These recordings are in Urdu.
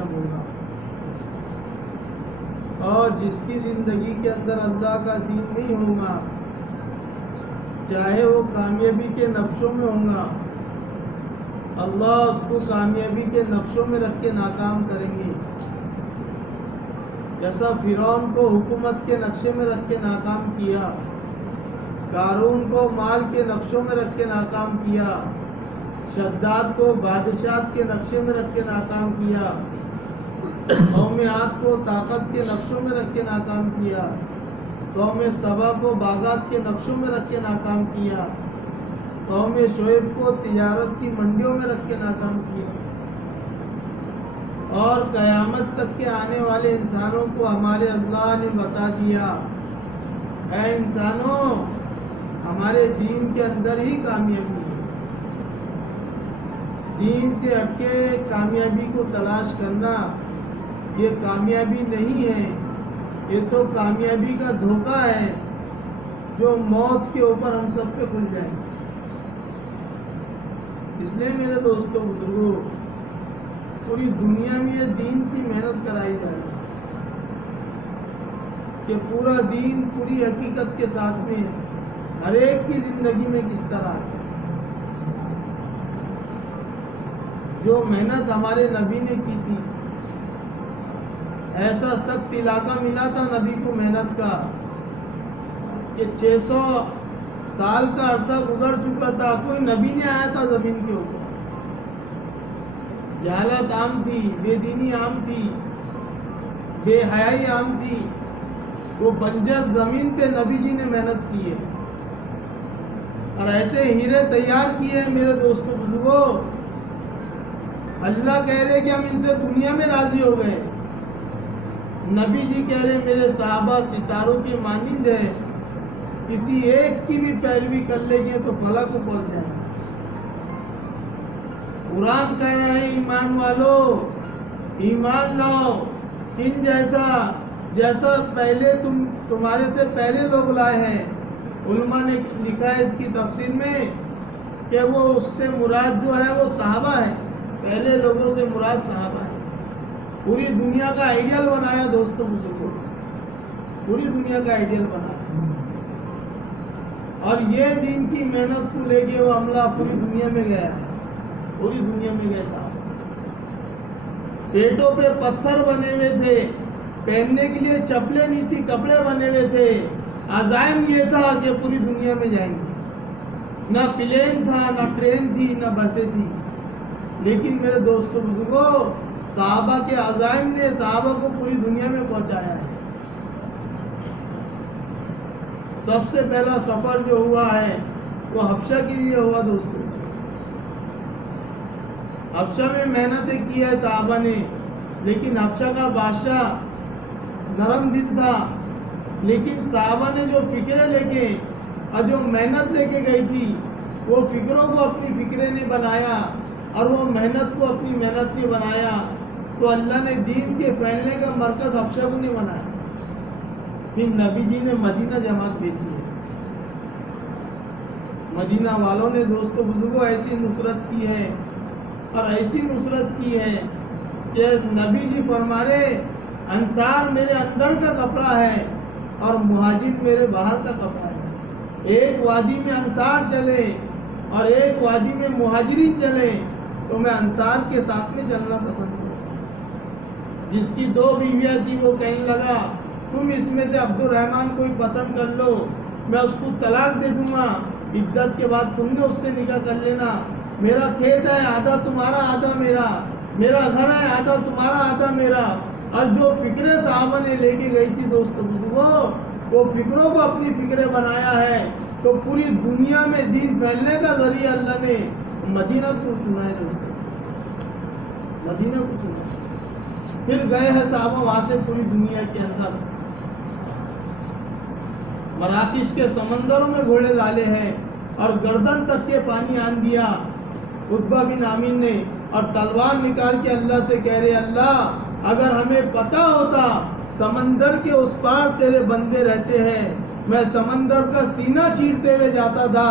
کامیاب ہوگا. اور جس کی زندگی کے اندر اللہ کا دین نہیں ہوگا، چاہے وہ کامیابی کے نقشوں میں ہوگا، اللہ اس کو کامیابی کے نقشوں میں رکھ کے ناکام کریں گے. جیسا فرعون کو حکومت کے نقشے میں رکھ کے ناکام کیا، قارون کو مال کے نقشوں میں رکھ کے ناکام کیا، شداد کو بادشاہت کے نقشے میں رکھ کے ناکام کیا، قوم عاد کو طاقت کے نقشوں میں رکھ کے ناکام کیا، قوم سبا کو باغات کے نقشوں میں رکھ کے ناکام کیا، قوم شعیب کو تجارت کی منڈیوں میں رکھ کے ناکام کیا، اور قیامت تک کے آنے والے انسانوں کو ہمارے اللہ نے بتا دیا، اے انسانوں ہمارے دین کے اندر ہی کامیابی ہے. دین سے ہٹ کے کامیابی کو تلاش کرنا یہ کامیابی نہیں ہے، یہ تو کامیابی کا دھوکہ ہے جو موت کے اوپر ہم سب پہ کھل جائے. اس لیے میرے دوستوں بزرگوں، پوری دنیا میں یہ دین کی محنت کرائی جائے کہ پورا دین پوری حقیقت کے ساتھ میں ہر ایک کی زندگی میں کس طرح ہے. جو محنت ہمارے نبی نے کی تھی، ایسا سخت علاقہ ملا تھا نبی کو محنت کا کہ 600 سال کا عرصہ گزر چکا تھا، کوئی نبی نہیں آیا تھا زمین کے اوپر. جہالت عام تھی، بے دینی عام تھی، بے حیائی عام تھی. وہ بنجر زمین پہ نبی جی نے محنت کی ہے اور ایسے ہیرے تیار کیے ہیں. میرے دوستوں بزرگوں، اللہ کہہ رہے کہ ہم ان سے دنیا میں راضی ہو گئے، نبی جی کہہ رہے میرے صحابہ ستاروں کے مانند ہیں، کسی ایک کی بھی پیروی کر لیں گے تو فلاح کو پہنچ جائیں. قرآن کہہ رہے ہیں ایمان والو ایمان لاؤ، ان جیسا پہلے تمہارے سے پہلے لوگ لائے ہیں. علماء نے لکھا ہے اس کی تفسیر میں کہ وہ اس سے مراد جو ہے وہ صحابہ ہے، پہلے لوگوں سے مراد صحابہ ہے. پوری دنیا کا آئیڈیل بنایا دوستوں بزرگوں، پوری دنیا کا آئیڈیل بنایا. اور یہ دین کی محنت کو لے کے وہ عملہ پوری دنیا میں گیا ہے، پوری دنیا میں گئے صاحب. پیٹوں پہ پتھر بنے ہوئے تھے، پہننے کے لیے چپلیں نہیں تھی، کپڑے بنے ہوئے تھے. عزائم یہ تھا کہ پوری دنیا میں جائیں گے. نہ پلین تھا، نہ ٹرین تھی، نہ بسیں تھی. لیکن میرے دوستوں بزرگوں، صحابہ کے عزائم نے صحابہ کو پوری دنیا میں پہنچایا ہے. سب سے پہلا سفر جو ہوا ہے وہ حبشہ کے لیے ہوا دوستوں. حبشہ میں محنتیں کی ہے صحابہ نے، لیکن حبشہ کا بادشاہ نرم دل تھا. لیکن صحابہ نے جو فکریں لے کے اور جو محنت لے کے گئی تھی، وہ فکروں کو اپنی فکریں نے بنایا اور وہ محنت کو اپنی محنت نے بنایا. تو اللہ نے دین کے پھیلنے کا مرکز حبشہ کو نہیں بنایا. پھر نبی جی نے مدینہ جماعت بھیجی ہے. مدینہ والوں نے دوستوں بزرگوں ایسی نصرت کی ہے اور ایسی نصرت کی ہے کہ نبی جی فرما رہے انصار میرے اندر کا کپڑا ہے اور مہاجر میرے باہر کا کپڑا ہے. ایک وادی میں انصار چلے اور ایک وادی میں مہاجرین چلے تو میں انصار کے ساتھ میں چلنا پسند کروں. جس کی 2 بیویاں تھی وہ کہنے لگا تم اس میں سے عبد الرحمن کوئی پسند کر لو، میں اس کو طلاق دے دوں گا، عدت کے بعد تم نے اس سے نکاح کر لینا. میرا کھیت ہے، آدھا تمہارا آدھا میرا، میرا گھر ہے، آدھا تمہارا آدھا میرا. اور جو فکریں صحابہ نے لے کے گئی تھی دوستوں بزرگوں، وہ فکروں کو اپنی فکریں بنایا ہے. تو پوری دنیا میں دین پھیلنے کا ذریعہ اللہ نے مدینہ کو چنا ہے دوستوں، مدینہ کو چنا. پھر گئے ہیں صحابہ وہاں سے پوری دنیا کے اندر. مراکش کے سمندروں میں گھوڑے ڈالے ہیں اور گردن تک کے پانی آن دیا عتبہ بن عامر نے، اور تلوار نکال کے اللہ سے کہہ رہے اللہ اگر ہمیں پتا ہوتا سمندر کے اس پار تیرے بندے رہتے ہیں، میں سمندر کا سینہ چیرتے ہوئے جاتا تھا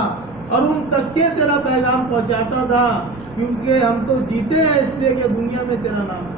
اور ان تک کے تیرا پیغام پہنچاتا تھا، کیونکہ ہم تو جیتے ہیں اس لیے کہ دنیا میں تیرا نام ہے.